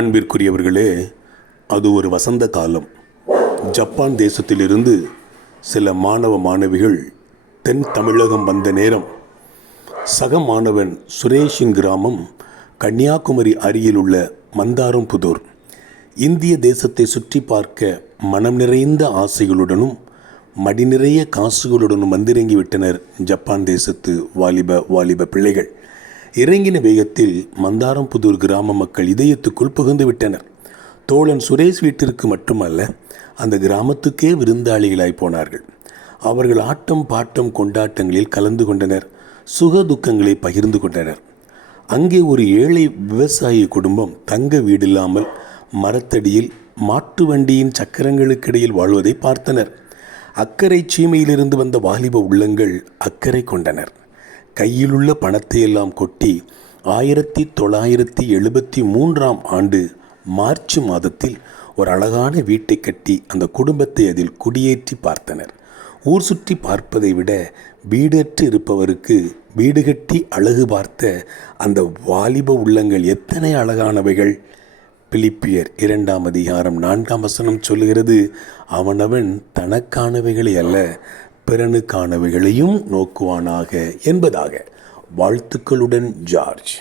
அன்பிற்குரியவர்களே அது ஒரு வசந்த காலம். ஜப்பான் தேசத்திலிருந்து சில மாணவ மாணவிகள் தென் தமிழகம் வந்த நேரம். சக மாணவன் சுரேஷின் கிராமம் கன்னியாகுமரி அருகில் உள்ள மந்தாரம்புதூர். இந்திய தேசத்தை சுற்றி பார்க்க மனம் நிறைந்த ஆசைகளுடனும் மடி நிறைய காசுகளுடனும் வந்திறங்கிவிட்டனர் ஜப்பான் தேசத்து வாலிப வாலிப பிள்ளைகள். இறங்கின வேகத்தில் மந்தாரம்புதூர் கிராம மக்கள் இதயத்துக்குள் புகுந்து விட்டனர். தோழன் சுரேஷ் வீட்டிற்கு மட்டுமல்ல அந்த கிராமத்துக்கே விருந்தாளிகளாய் போனார்கள். அவர்கள் ஆட்டம் பாட்டம் கொண்டாட்டங்களில் கலந்து கொண்டனர் சுக துக்கங்களை பகிர்ந்து கொண்டனர். அங்கே ஒரு ஏழை விவசாயி குடும்பம் தங்க வீடில்லாமல் மரத்தடியில் மாட்டு வண்டியின் சக்கரங்களுக்கிடையில் வாழ்வதை பார்த்தனர். அக்கறை சீமையிலிருந்து வந்த வாலிப உள்ளங்கள் அக்கறை கொண்டனர். கையிலுள்ள பணத்தை எல்லாம் கொட்டி ஆயிரத்தி தொள்ளாயிரத்தி எழுபத்தி மூன்றாம் ஆண்டு மார்ச் மாதத்தில் ஒரு அழகான வீட்டை கட்டி அந்த குடும்பத்தை அதில் குடியேற்றி பார்த்தனர். ஊர் சுற்றி பார்ப்பதை விட வீடற்று இருப்பவருக்கு வீடு கட்டி அழகு பார்த்த அந்த வாலிப உள்ளங்கள் எத்தனை அழகானவைகள். பிலிப்பியர் இரண்டாம் அதிகாரம் நான்காம் வசனம் சொல்லுகிறது அவனவன் தனக்கானவைகளை அல்ல பிறனுக்கானவைகளையும் நோக்குவானாக என்பதாக வாழ்த்துக்களுடன் ஜார்ஜ்.